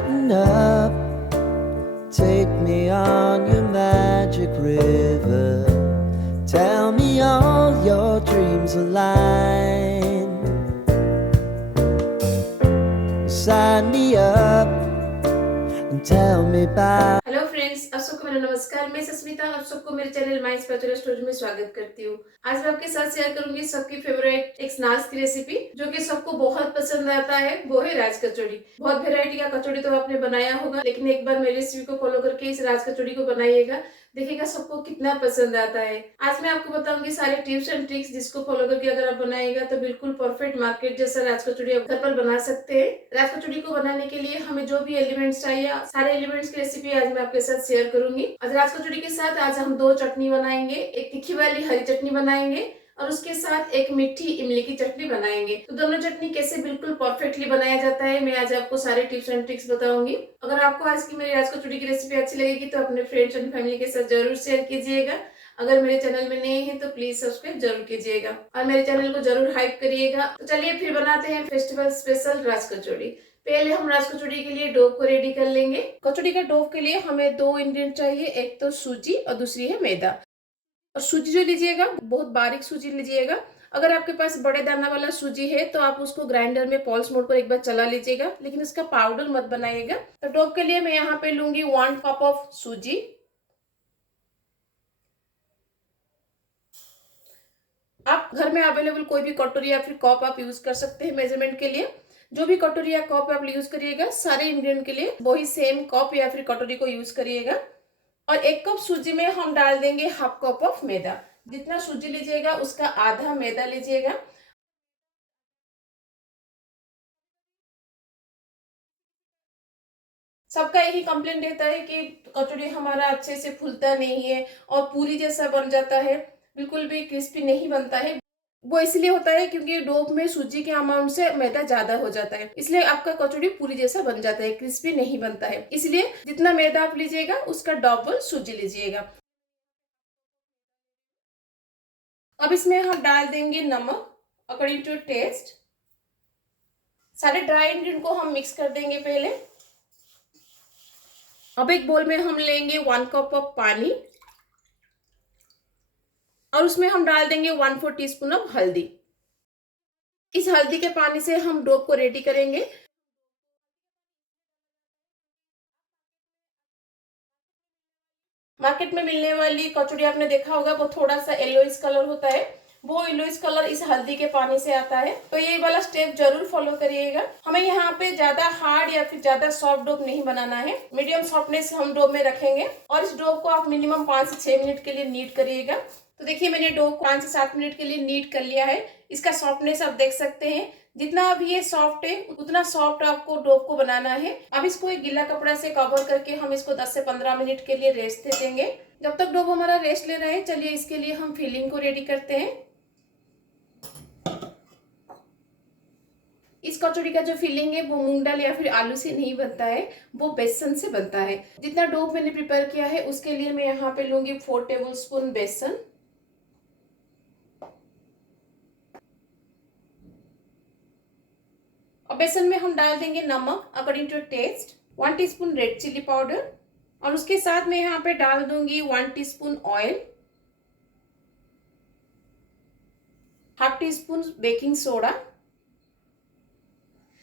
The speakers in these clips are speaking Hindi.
lighten up. Take me on your magic river. Tell me all your dreams align. Sign me up and tell me about. Hello friends, आप सबको मेरा नमस्कार। मैं सस्मिता आप सबको मेरे चैनल माई स्पेशल स्टोरी में स्वागत करती हूँ। आज मैं आपके साथ शेयर करूंगी सबकी फेवरेट एक स्नैक्स की रेसिपी जो कि सबको बहुत पसंद आता है, वो है राज कचौड़ी। बहुत वेरायटी का कचौड़ी तो आपने बनाया होगा, लेकिन एक बार मेरी रेसिपी को फॉलो करके इस राज कचौड़ी को बनाइएगा, देखिएगा सबको कितना पसंद आता है। आज मैं आपको बताऊंगी सारे टिप्स एंड ट्रिक्स जिसको फॉलो करके अगर आप बनाएगा तो बिल्कुल परफेक्ट मार्केट जैसा राज कचौड़ी आप घर पर बना सकते हैं। राज कचौड़ी को बनाने के लिए हमें जो भी एलिमेंट्स चाहिए, सारे एलिमेंट्स की रेसिपी आज मैं आपके साथ शेयर करूंगी। आज राज कचौड़ी के साथ आज हम दो चटनी बनाएंगे, एक तीखी वाली हरी चटनी बनाएंगे और उसके साथ एक मीठी इमली की चटनी बनाएंगे। तो दोनों चटनी कैसे बिल्कुल परफेक्टली बनाया जाता है मैं आज आपको सारे टिप्स एंड ट्रिक्स बताऊंगी। अगर आपको आज की मेरी राज कचौड़ी की रेसिपी अच्छी लगेगी तो अपने फ्रेंड्स एंड फैमिली के साथ जरूर शेयर कीजिएगा। अगर मेरे चैनल में नए हैं तो प्लीज सब्सक्राइब जरूर कीजिएगा और मेरे चैनल को जरूर हाइप करिएगा। तो चलिए फिर बनाते हैं फेस्टिवल स्पेशल राज कचौड़ी। पहले हम राज कचौड़ी के लिए डो को रेडी कर लेंगे। कचौड़ी का डो के लिए हमें दो इंग्रेडिएंट चाहिए, एक तो सूजी और दूसरी है मैदा। और सूजी जो लीजिएगा बहुत बारीक सूजी लीजिएगा। अगर आपके पास बड़े दाना वाला सूजी है तो आप उसको ग्राइंडर में पल्स मोड पर एक बार चला लीजिएगा, लेकिन इसका पाउडर मत बनाइएगा। तो डो के लिए मैं यहाँ पे लूंगी 1 कप ऑफ सूजी। आप घर में अवेलेबल कोई भी कटोरी या फिर कप आप यूज कर सकते हैं मेजरमेंट के लिए। जो भी कटोरी या कप आप यूज करिएगा सारे इंग्रेडिएंट के लिए वही सेम कप या फिर कटोरी को यूज करिएगा। और 1 कप सूजी में हम डाल देंगे हाफ कप ऑफ मैदा। जितना सूजी लीजिएगा उसका आधा मैदा लीजिएगा। सबका यही कंप्लेंट रहता है कि कचौड़ी हमारा अच्छे से फूलता नहीं है और पूरी जैसा बन जाता है, बिल्कुल भी क्रिस्पी नहीं बनता है। वो इसलिए होता है क्योंकि डो में सूजी के अमाउंट से मैदा ज्यादा हो जाता है, इसलिए आपका कचौड़ी पूरी जैसा बन जाता है, क्रिस्पी नहीं बनता है। इसलिए जितना मैदा आप लीजिएगा उसका डबल सूजी लीजिएगा। अब इसमें हम डाल देंगे नमक अकॉर्डिंग टू टेस्ट। सारे ड्राई इंग्रेडिएंट को हम मिक्स कर देंगे पहले। अब एक बोल में हम लेंगे 1 कप ऑफ पानी और उसमें हम डाल देंगे 1/4 टीस्पून ऑफ हल्दी। इस हल्दी के पानी से हम डो को रेडी करेंगे। मार्केट में मिलने वाली कचौड़ी आपने देखा होगा वो थोड़ा सा येलोइश कलर होता है, वो येलोइश कलर इस हल्दी के पानी से आता है। तो ये वाला स्टेप जरूर फॉलो करिएगा। हमें यहाँ पे ज्यादा हार्ड या फिर ज्यादा सॉफ्ट डो नहीं बनाना है, मीडियम सॉफ्टनेस हम डो में रखेंगे। और इस डो को आप मिनिमम 5 से 6 मिनट के लिए नीड करिएगा। तो देखिए मैंने डो को 5 से 7 मिनट के लिए नीड कर लिया है। इसका सॉफ्टनेस आप देख सकते हैं, जितना भी ये सॉफ्ट है उतना सॉफ्ट आपको डो को बनाना है। अब इसको एक गीला कपड़ा से कवर करके हम इसको 10 से 15 मिनट के लिए रेस्ट दे देंगे। जब तक डो हमारा रेस्ट ले रहा है चलिए इसके लिए हम फिलिंग को रेडी करते हैं। इस कचौड़ी का जो फिलिंग है वो मूंग दाल या फिर आलू से नहीं बनता है, वो बेसन से बनता है। जितना डो मैंने प्रिपेयर किया है उसके लिए मैं यहाँ पे लूंगी 4 टेबल स्पून बेसन। और बेसन में हम डाल देंगे नमक according to taste, 1 teaspoon red chilli powder और उसके साथ मैं यहाँ पे डाल दूंगी 1 teaspoon oil, half teaspoon baking soda.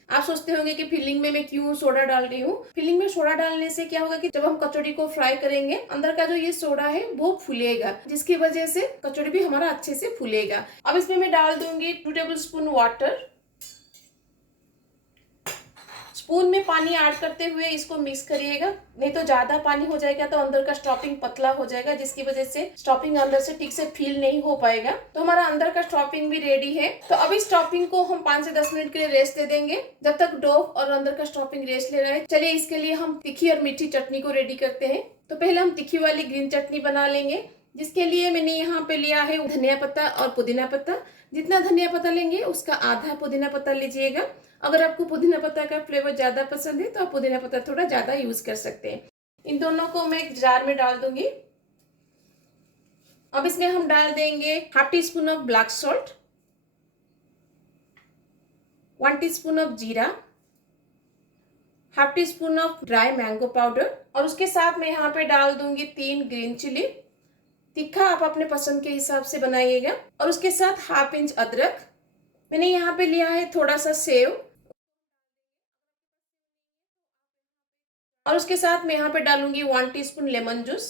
आप सोचते होंगे कि फिलिंग में मैं क्यों सोडा डाल रही हूँ। फिलिंग में सोडा डालने से क्या होगा कि जब हम कचौड़ी को फ्राई करेंगे अंदर का जो ये सोडा है वो फूलेगा, जिसकी वजह से कचौड़ी भी हमारा अच्छे से फूलेगा। अब इसमें मैं डाल दूंगी 2 टेबल स्पून वाटर। स्पून में पानी ऐड करते हुए इसको मिक्स करिएगा, नहीं तो ज्यादा पानी हो जाएगा तो अंदर का स्टफिंग पतला हो जाएगा, जिसकी वजह से स्टफिंग अंदर से ठीक से फील नहीं हो पाएगा। तो हमारा अंदर का स्टफिंग भी रेडी है। तो अब इस स्टफिंग को हम 5 से 10 मिनट के लिए रेस्ट दे देंगे, जब तक डो और अंदर का स्टफिंग रेस्ट ले रहा है। चलिए इसके लिए हम तीखी और मीठी चटनी को रेडी करते हैं। तो पहले हम तीखी वाली ग्रीन चटनी बना लेंगे, जिसके लिए मैंने यहाँ पे लिया है धनिया पत्ता और पुदीना पत्ता। जितना धनिया पत्ता लेंगे उसका आधा पुदीना पत्ता लीजिएगा। अगर आपको पुदीना पत्ता का फ्लेवर ज्यादा पसंद है तो आप पुदीना पत्ता थोड़ा ज्यादा यूज कर सकते हैं। इन दोनों को मैं एक जार में डाल दूंगी। अब इसमें हम डाल देंगे half teaspoon of black salt, 1 teaspoon of jeera, half teaspoon of dry mango powder और उसके साथ मैं यहाँ पे डाल दूंगी 3 ग्रीन चिली। तीखा आप अपने पसंद के हिसाब से बनाइएगा। और उसके साथ हाफ इंच अदरक। मैंने यहाँ पे लिया है थोड़ा सा सेव और उसके साथ मैं यहाँ पे डालूंगी 1 टीस्पून लेमन जूस।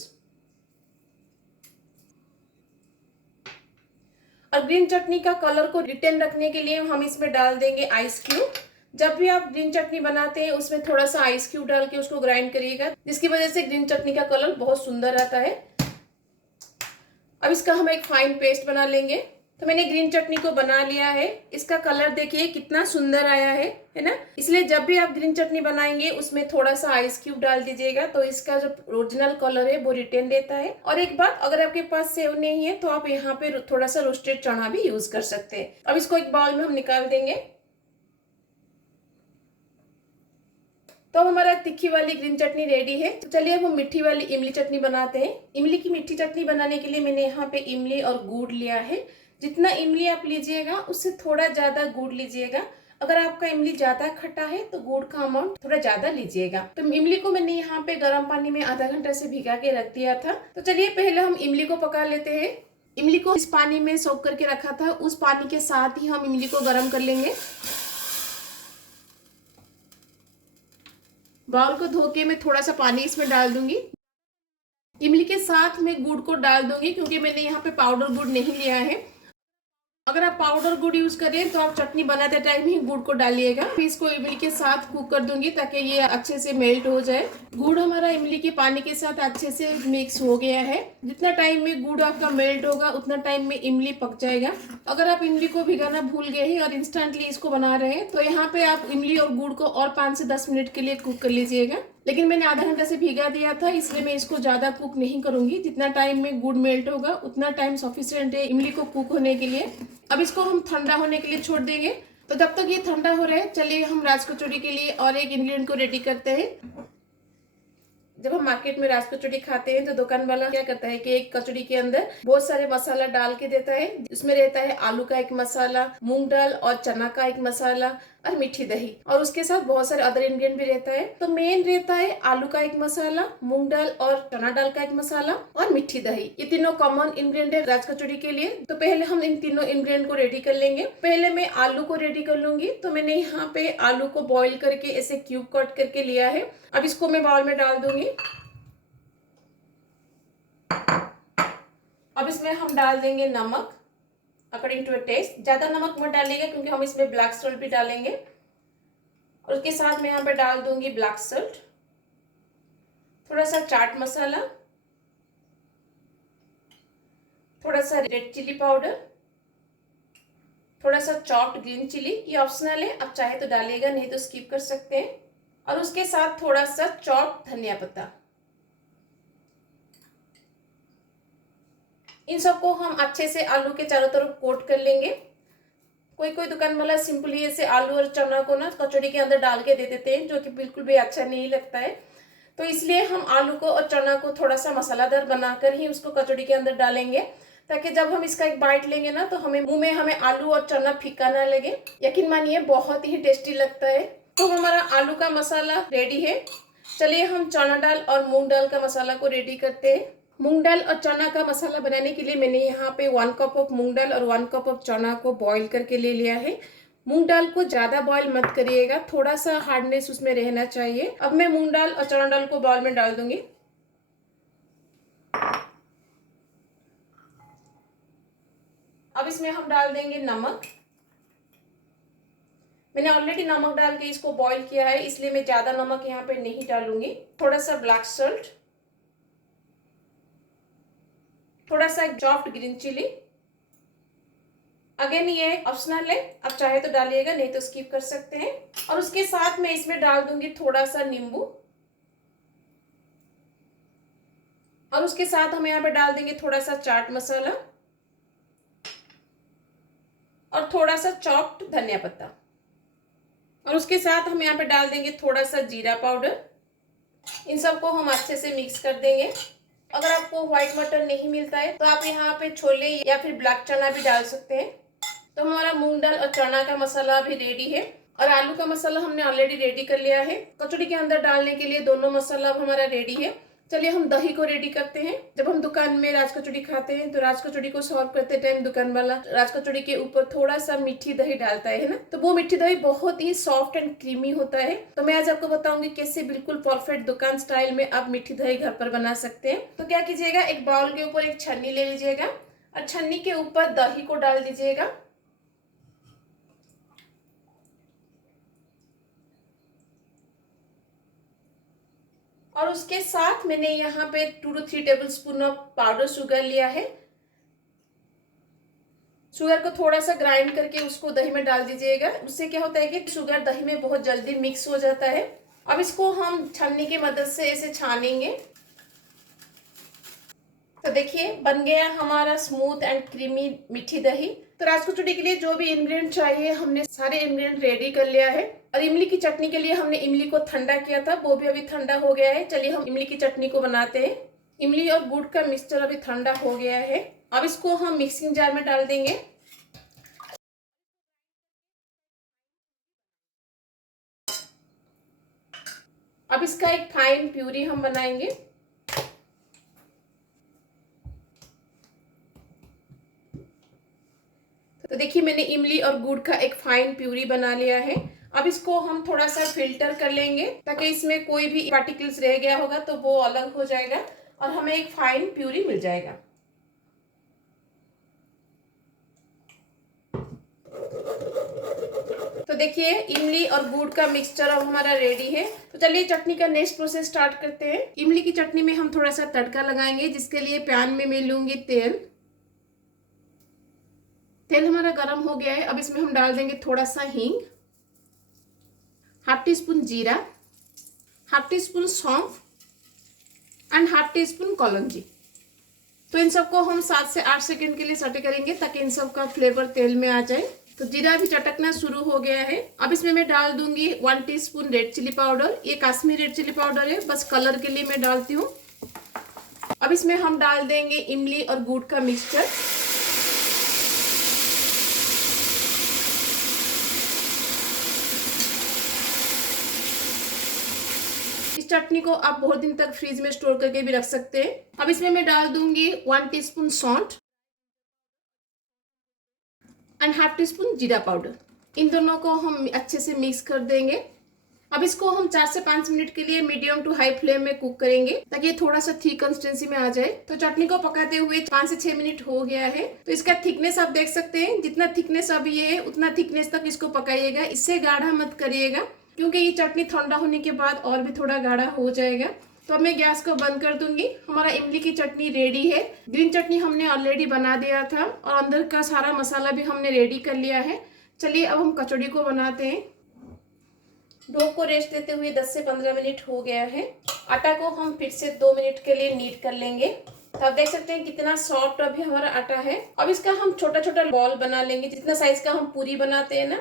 और ग्रीन चटनी का कलर को रिटेन रखने के लिए हम इसमें डाल देंगे आइस क्यूब। जब भी आप ग्रीन चटनी बनाते हैं उसमें थोड़ा सा आइस क्यूब डाल के उसको ग्राइंड करिएगा, जिसकी वजह से ग्रीन चटनी का कलर बहुत सुंदर आता है। अब इसका हम एक फाइन पेस्ट बना लेंगे। तो मैंने ग्रीन चटनी को बना लिया है। इसका कलर देखिए कितना सुंदर आया है ना। इसलिए जब भी आप ग्रीन चटनी बनाएंगे उसमें थोड़ा सा आइस क्यूब डाल दीजिएगा, तो इसका जो ओरिजिनल कलर है वो रिटेन रहता है। और एक बात, अगर आपके पास सेव नहीं है तो आप यहाँ पे थोड़ा सा रोस्टेड चना भी यूज कर सकते हैं। अब इसको एक बाउल में हम निकाल देंगे। तो अब हमारा तीखी वाली ग्रीन चटनी रेडी है। तो चलिए अब हम मीठी वाली इमली चटनी बनाते हैं। इमली की मीठी चटनी बनाने के लिए मैंने यहाँ पे इमली और गुड़ लिया है। जितना इमली आप लीजिएगा उससे थोड़ा ज्यादा गुड़ लीजिएगा। अगर आपका इमली ज्यादा खट्टा है तो गुड़ का अमाउंट थोड़ा ज्यादा लीजिएगा। तो इमली को मैंने यहाँ पे गर्म पानी में आधा घंटा से भिगा के रख दिया था। तो चलिए पहले हम इमली को पका लेते हैं। इमली को इस पानी में सोख करके रखा था, उस पानी के साथ ही हम इमली को गर्म कर लेंगे। बाउल को धो के मैं थोड़ा सा पानी इसमें डाल दूंगी। इमली के साथ मैं गुड़ को डाल दूंगी, क्योंकि मैंने यहाँ पे पाउडर गुड़ नहीं लिया है। अगर आप पाउडर गुड़ यूज करें तो आप चटनी बनाते टाइम ही गुड़ को डालिएगा। फिर इसको इमली के साथ कुक कर दूंगी ताकि ये अच्छे से मेल्ट हो जाए। गुड़ हमारा इमली के पानी के साथ अच्छे से मिक्स हो गया है। जितना टाइम में गुड़ आपका मेल्ट होगा उतना टाइम में इमली पक जाएगा। अगर आप इमली को भिगाना भूल गए हैं और इंस्टेंटली इसको बना रहे हैं तो यहाँ पे आप इमली और गुड़ को और 5 से 10 मिनट के लिए कुक कर लीजिएगा। लेकिन मैंने आधा घंटा से भिगा दिया था, इसलिए मैं इसको ज्यादा कुक नहीं करूंगी। जितना टाइम में गुड़ मेल्ट होगा उतना टाइम सफिशिएंट है इमली को कुक होने के लिए। अब इसको हम ठंडा होने के लिए छोड़ देंगे। तो जब तक ये ठंडा हो रहा है चलिए हम राज कचौड़ी के लिए और एक इंग्रेडिएंट को रेडी करते हैं। जब हम मार्केट में राज कचौड़ी खाते हैं तो दुकान वाला क्या करता है कि एक कचौड़ी के अंदर बहुत सारे मसाला डाल के देता है। उसमें रहता है आलू का एक मसाला, मूंग दाल और चना का एक मसाला और मीठी दही, और उसके साथ बहुत सारे अदर इंग्रेडिएंट भी रहता है। तो मेन रहता है आलू का एक मसाला, मूंग दाल और चना दाल का एक मसाला और मीठी दही। ये तीनों कॉमन इंग्रेडिएंट है राज कचौड़ी के लिए। तो पहले हम इन तीनों इंग्रेडिएंट को रेडी कर लेंगे। पहले मैं आलू को रेडी कर लूंगी। तो मैंने यहाँ पे आलू को बॉईल करके ऐसे क्यूब कट करके लिया है। अब इसको मैं बाउल में डाल दूंगी। अब इसमें हम डाल देंगे नमक अकॉर्डिंग टू टेस्ट। ज्यादा नमक मत डालिएगा क्योंकि हम इसमें ब्लैक सॉल्ट भी डालेंगे। और उसके साथ मैं यहाँ पे डाल दूंगी ब्लैक सॉल्ट, थोड़ा सा चाट मसाला, थोड़ा सा रेड चिली पाउडर, थोड़ा सा चॉप्ड ग्रीन चिली। ये ऑप्शनल है, आप चाहे तो डालिएगा, नहीं तो स्किप कर सकते हैं। और उसके साथ थोड़ा सा चॉप्ड धनिया पत्ता। इन सबको हम अच्छे से आलू के चारों तरफ कोट कर लेंगे। कोई कोई दुकान वाला सिंपली ऐसे आलू और चना को ना कचौड़ी के अंदर डाल के दे देते हैं, जो कि बिल्कुल भी अच्छा नहीं लगता है। तो इसलिए हम आलू को और चना को थोड़ा सा मसालादार बनाकर ही उसको कचौड़ी के अंदर डालेंगे, ताकि जब हम इसका एक बाइट लेंगे ना तो हमें मुंह में हमें आलू और चना फीका ना लगे। यकीन मानिए बहुत ही टेस्टी लगता है। तो हमारा आलू का मसाला रेडी है। चलिए हम चना दाल और मूंग दाल का मसाला को रेडी करते हैं। मूंग दाल और चना का मसाला बनाने के लिए मैंने यहाँ पे 1 कप ऑफ मूंग दाल और 1 कप ऑफ चना को बॉईल करके ले लिया है। मूंग दाल को ज्यादा बॉईल मत करिएगा, थोड़ा सा हार्डनेस उसमें रहना चाहिए। अब मैं मूंग दाल और चना दाल को बाउल में डाल दूंगी। अब इसमें हम डाल देंगे नमक। मैंने ऑलरेडी नमक डाल के इसको बॉईल किया है, इसलिए मैं ज्यादा नमक यहाँ पे नहीं डालूंगी। थोड़ा सा ब्लैक सॉल्ट, थोड़ा सा चॉप्ड ग्रीन चिली। अगेन ये ऑप्शनल है, आप चाहे तो डालिएगा, नहीं तो स्किप कर सकते हैं। और उसके साथ मैं इसमें डाल दूंगी थोड़ा सा नींबू। और उसके साथ हम यहाँ पे डाल देंगे थोड़ा सा चाट मसाला और थोड़ा सा चॉप्ड धनिया पत्ता। और उसके साथ हम यहाँ पे डाल देंगे थोड़ा सा जीरा पाउडर। इन सबको हम अच्छे से मिक्स कर देंगे। अगर आपको व्हाइट मटर नहीं मिलता है तो आप यहाँ पे छोले या फिर ब्लैक चना भी डाल सकते हैं। तो हमारा मूंग दाल और चना का मसाला भी रेडी है। और आलू का मसाला हमने ऑलरेडी रेडी कर लिया है। कचौड़ी के अंदर डालने के लिए दोनों मसाला अब हमारा रेडी है। चलिए हम दही को रेडी करते हैं। जब हम दुकान में राज कचौड़ी खाते हैं तो राज कचौड़ी को सर्व करते टाइम दुकान वाला राज कचौड़ी के ऊपर थोड़ा सा मीठी दही डालता है ना, तो वो मीठी दही बहुत ही सॉफ्ट एंड क्रीमी होता है। तो मैं आज आपको बताऊंगी कैसे बिल्कुल परफेक्ट दुकान स्टाइल में आप मीठी दही घर पर बना सकते हैं। तो क्या कीजिएगा, एक बाउल के ऊपर एक छन्नी ले लीजिएगा और छन्नी के ऊपर दही को डाल दीजिएगा। और उसके साथ मैंने यहाँ पे 2 to 3 tablespoon of powder sugar लिया है। शुगर को थोड़ा सा ग्राइंड करके उसको दही में डाल दीजिएगा। उससे क्या होता है कि शुगर दही में बहुत जल्दी मिक्स हो जाता है। अब इसको हम छन्नी की मदद से ऐसे छानेंगे। तो देखिए बन गया हमारा स्मूथ एंड क्रीमी मीठी दही। तो राज कचौड़ी के लिए जो भी इंग्रेडिएंट चाहिए हमने सारे इंग्रेडिएंट रेडी कर लिया है। और इमली की चटनी के लिए हमने इमली को ठंडा किया था, वो भी अभी ठंडा हो गया है। चलिए हम इमली की चटनी को बनाते हैं। इमली और गुड़ का मिक्सचर अभी ठंडा हो गया है। अब इसको हम मिक्सिंग जार में डाल देंगे। अब इसका एक फाइन प्यूरी हम बनाएंगे। तो देखिए मैंने इमली और गुड़ का एक फाइन प्यूरी बना लिया है। अब इसको हम थोड़ा सा फिल्टर कर लेंगे ताकि इसमें कोई भी पार्टिकल्स रह गया होगा तो वो अलग हो जाएगा और हमें एक फाइन प्यूरी मिल जाएगा। तो देखिए इमली और गुड़ का मिक्सचर अब हमारा रेडी है। तो चलिए चटनी का नेक्स्ट प्रोसेस स्टार्ट करते हैं। इमली की चटनी में हम थोड़ा सा तड़का लगाएंगे, जिसके लिए पैन में मैं लूंगी तेल। तेल हमारा गर्म हो गया है। अब इसमें हम डाल देंगे थोड़ा सा हींग, हाफ टी स्पून जीरा, हाफ टी स्पून सौंफ एंड हाफ टी स्पून कलौंजी। तो इन सबको हम 7 से 8 सेकंड के लिए सटे करेंगे ताकि इन सब का फ्लेवर तेल में आ जाए। तो जीरा भी चटकना शुरू हो गया है। अब इसमें मैं डाल दूंगी 1 टीस्पून रेड चिली पाउडर। ये कश्मीरी रेड चिली पाउडर है, बस कलर के लिए मैं डालती हूँ। अब इसमें हम डाल देंगे इमली और गुड़ का मिक्सचर। इस चटनी को आप बहुत दिन तक फ्रीज में स्टोर करके भी रख सकते हैं। अब इसमें मैं डाल दूंगी 1 teaspoon salt and half tea spoon जीरा पाउडर। इन दोनों को हम अच्छे से मिक्स कर देंगे। अब इसको हम 4 से 5 मिनट के लिए मीडियम टू हाई फ्लेम में कुक करेंगे ताकि ये थोड़ा सा थिक कंसिस्टेंसी में आ जाए। तो चटनी को पकाते हुए 5 से 6 मिनट हो गया है। तो इसका थिकनेस आप देख सकते हैं। जितना थिकनेस अभी ये है उतना थिकनेस तक इसको पकाइएगा, इससे गाढ़ा मत करिएगा क्योंकि ये चटनी ठंडा होने के बाद और भी थोड़ा गाढ़ा हो जाएगा। तो अब मैं गैस को बंद कर दूंगी। हमारा इमली की चटनी रेडी है। ग्रीन चटनी हमने ऑलरेडी बना दिया था और अंदर का सारा मसाला भी हमने रेडी कर लिया है। चलिए अब हम कचौड़ी को बनाते हैं। डो को रेस्ट देते हुए 10 से 15 मिनट हो गया है। आटा को हम फिर से 2 मिनट के लिए नीट कर लेंगे। तो आप देख सकते हैं कितना सॉफ्ट अभी हमारा आटा है। अब इसका हम छोटा छोटा बॉल बना लेंगे। जितना साइज का हम पूरी बनाते हैं ना,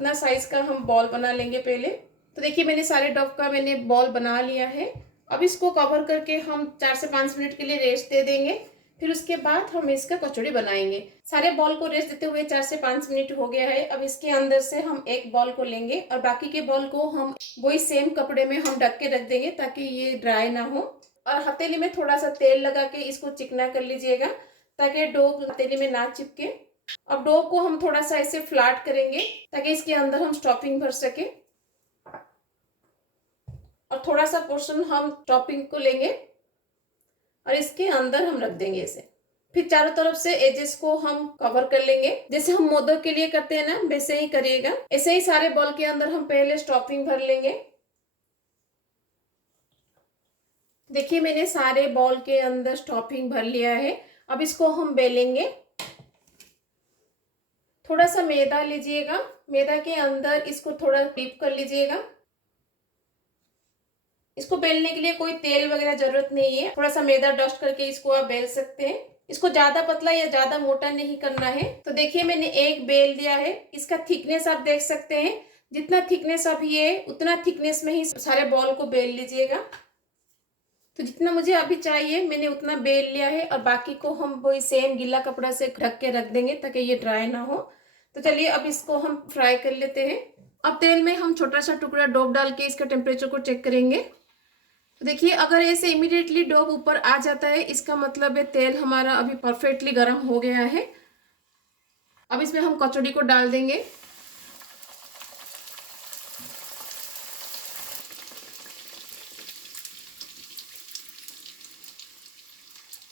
उतना साइज का हम बॉल बना लेंगे पहले। तो देखिए मैंने सारे डो का मैंने बॉल बना लिया है। अब इसको कवर करके हम 4 से 5 मिनट के लिए रेस्ट दे देंगे। फिर उसके बाद हम इसका कचौड़ी बनाएंगे। सारे बॉल को रेस्ट देते हुए 4 से 5 मिनट हो गया है। अब इसके अंदर से हम एक बॉल को लेंगे और बाकी के बॉल को हम वही सेम कपड़े में हम ढक के रख देंगे ताकि ये ड्राई ना हो। और हथेली में थोड़ा सा तेल लगा के इसको चिकना कर लीजिएगा ताकि डो हथेली में ना चिपके। अब डो को हम थोड़ा सा ऐसे फ्लैट करेंगे ताकि इसके अंदर हम स्टफिंग भर सके। और थोड़ा सा पोर्शन हम टॉपिंग को लेंगे और इसके अंदर हम रख देंगे इसे। फिर चारों तरफ से एजेस को हम कवर कर लेंगे। जैसे हम मोदक के लिए करते हैं ना, वैसे ही करिएगा। ऐसे ही सारे बॉल के अंदर हम पहले स्टफिंग भर लेंगे। देखिए मैंने सारे बॉल के अंदर स्टफिंग भर लिया है। अब इसको हम बेलेंगे। थोड़ा सा मैदा लीजिएगा, मैदा के अंदर इसको थोड़ा डिप कर लीजिएगा। इसको बेलने के लिए कोई तेल वगैरह जरूरत नहीं है। थोड़ा सा मैदा डस्ट करके इसको आप बेल सकते हैं। इसको ज्यादा पतला या ज्यादा मोटा नहीं करना है। तो देखिए मैंने एक बेल दिया है। इसका थिकनेस आप देख सकते हैं। जितना थिकनेस अभी है उतना थिकनेस में ही सारे बॉल को बेल लीजिएगा। तो जितना मुझे अभी चाहिए मैंने उतना बेल लिया है और बाकी को हम वही सेम गीला कपड़ा से ढक के रख देंगे ताकि ये ड्राई ना हो। तो चलिए अब इसको हम फ्राई कर लेते हैं। अब तेल में हम छोटा सा टुकड़ा डोव डाल के इसका टेम्परेचर को चेक करेंगे। तो देखिए, अगर ऐसे इमीडिएटली डोव ऊपर आ जाता है, इसका मतलब है तेल हमारा अभी परफेक्टली गर्म हो गया है। अब इसमें हम कचौड़ी को डाल देंगे।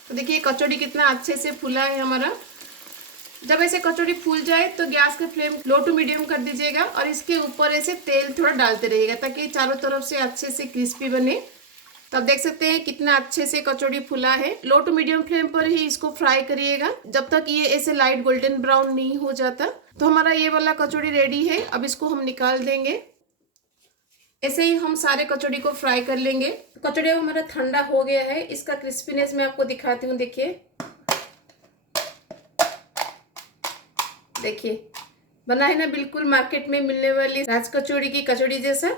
तो देखिए कचौड़ी कितना अच्छे से फूला है हमारा। जब ऐसे कचौड़ी फूल जाए तो गैस का फ्लेम लो टू मीडियम कर दीजिएगा और इसके ऊपर ऐसे तेल थोड़ा डालते रहिएगा ताकि चारों तरफ से अच्छे से क्रिस्पी बने। तो आप देख सकते हैं कितना अच्छे से कचौड़ी फूला है। लो टू मीडियम फ्लेम पर ही इसको फ्राई करिएगा जब तक ये ऐसे लाइट गोल्डन ब्राउन नहीं हो जाता। तो हमारा ये वाला कचौड़ी रेडी है। अब इसको हम निकाल देंगे। ऐसे ही हम सारे कचौड़ी को फ्राई कर लेंगे। कचौड़ी हमारा ठंडा हो गया है। इसका क्रिस्पीनेस मैं आपको दिखाती हूँ। देखिए बना है ना बिल्कुल मार्केट में मिलने वाली राज कचौड़ी की कचौड़ी जैसा।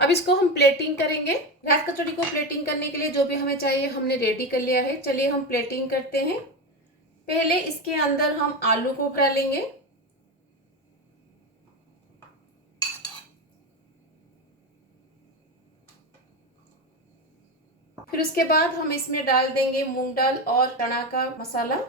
अब इसको हम प्लेटिंग करेंगे। राज कचौड़ी को प्लेटिंग करने के लिए जो भी हमें चाहिए हमने रेडी कर लिया है। चलिए हम प्लेटिंग करते हैं। पहले इसके अंदर हम आलू को डालेंगे। फिर उसके बाद हम इसमें डाल देंगे मूंग दाल और चना का मसाला।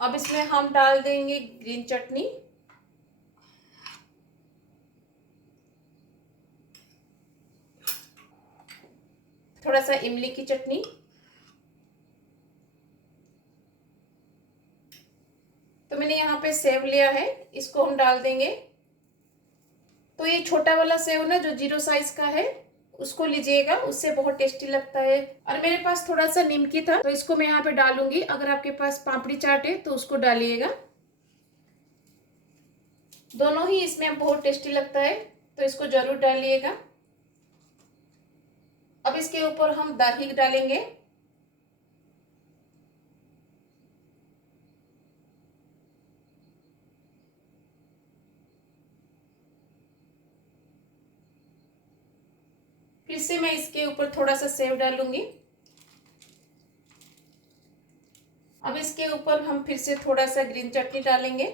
अब इसमें हम डाल देंगे ग्रीन चटनी, थोड़ा सा इमली की चटनी, तो मैंने यहाँ पे सेव लिया है, इसको हम डाल देंगे। तो ये छोटा वाला सेव ना जो 0 साइज का है उसको लीजिएगा, उससे बहुत टेस्टी लगता है। और मेरे पास थोड़ा सा निमकी था तो इसको मैं यहाँ पे डालूंगी। अगर आपके पास पापड़ी चाट है तो उसको डालिएगा। दोनों ही इसमें बहुत टेस्टी लगता है तो इसको जरूर डालिएगा। अब इसके ऊपर हम दही डालेंगे। फिर से मैं इसके ऊपर थोड़ा सा सेव डालूंगी। अब इसके ऊपर हम फिर से थोड़ा सा ग्रीन चटनी डालेंगे।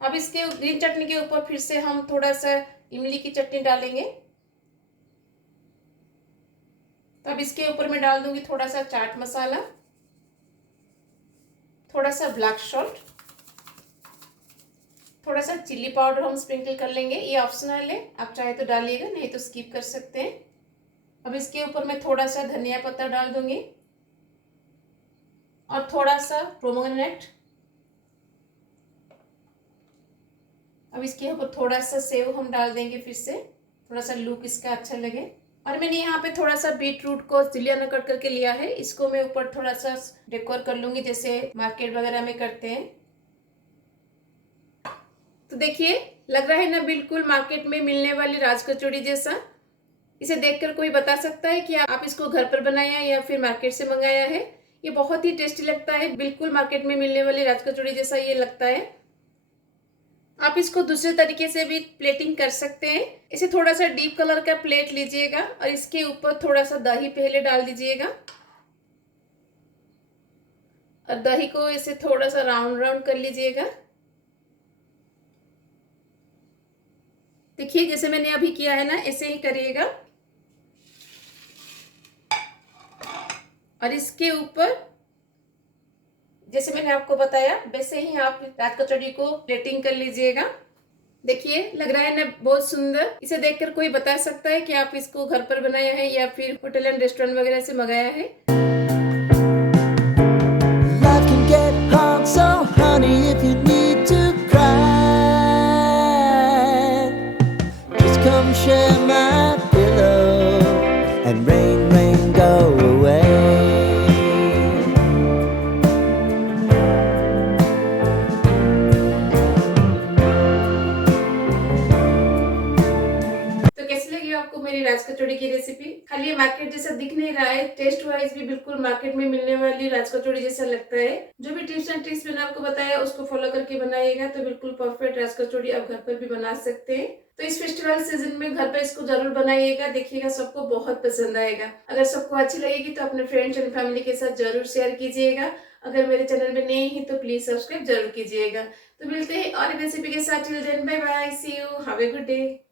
अब इसके ग्रीन चटनी के ऊपर फिर से हम थोड़ा सा इमली की चटनी डालेंगे। तो अब इसके ऊपर मैं डाल दूंगी थोड़ा सा चाट मसाला, थोड़ा सा ब्लैक सॉल्ट, थोड़ा सा चिल्ली पाउडर हम स्प्रिंकल कर लेंगे। ये ऑप्शनल है, आप चाहे तो डालिएगा, नहीं तो स्किप कर सकते हैं। अब इसके ऊपर मैं थोड़ा सा धनिया पत्ता डाल दूंगी और थोड़ा सा पोमेग्रेनेट। अब इसके ऊपर थोड़ा सा सेव हम डाल देंगे, फिर से थोड़ा सा लुक इसका अच्छा लगे। और मैंने यहाँ पे थोड़ा सा बीट रूट को जुलियन कट करके लिया है, इसको मैं ऊपर थोड़ा सा डेकोर कर लूंगी जैसे मार्केट वगैरह में करते हैं। तो देखिए लग रहा है ना बिल्कुल मार्केट में मिलने वाली राज कचौड़ी जैसा। इसे देखकर कोई बता सकता है कि आप इसको घर पर बनाया या फिर मार्केट से मंगाया है। ये बहुत ही टेस्टी लगता है, बिल्कुल मार्केट में मिलने वाली राज कचौड़ी जैसा ये लगता है। आप इसको दूसरे तरीके से भी प्लेटिंग कर सकते हैं। इसे थोड़ा सा डीप कलर का प्लेट लीजिएगा और इसके ऊपर थोड़ा सा दही पहले डाल दीजिएगा और दही को इसे थोड़ा सा राउंड राउंड कर लीजिएगा। देखिए जैसे मैंने अभी किया है ना, ऐसे ही करिएगा। और इसके ऊपर जैसे मैंने आपको बताया वैसे ही आप राज कचौड़ी को प्लेटिंग कर लीजिएगा। देखिए लग रहा है ना बहुत सुंदर। इसे देखकर कोई बता सकता है कि आप इसको घर पर बनाया है या फिर होटल एंड रेस्टोरेंट वगैरह से मंगाया है। Life can get hard, so honey, if you need to cry, just come share my pillow and rain, rain, go away. तो कैसी लगी आपको मेरी राज कचौड़ी की रेसिपी? खाली ये मार्केट जैसा दिख नहीं रहा है, टेस्ट वाइज भी बिल्कुल मार्केट में मिलने वाली राज कचौड़ी जैसा लगता है। जो भी टिप्स एंड ट्रिक्स मैंने आपको बताया उसको फॉलो करके बनाइएगा तो बिल्कुल परफेक्ट राज कचौड़ी आप घर पर भी बना सकते हैं। तो इस फेस्टिवल सीजन में घर पे इसको जरूर बनाइएगा, देखिएगा सबको बहुत पसंद आएगा। अगर सबको अच्छी लगेगी तो अपने फ्रेंड्स एंड फैमिली के साथ जरूर शेयर कीजिएगा। अगर मेरे चैनल में नए हैं तो प्लीज सब्सक्राइब जरूर कीजिएगा। तो मिलते हैं और रेसिपी के साथ। Till then bye bye, see you, have a good day.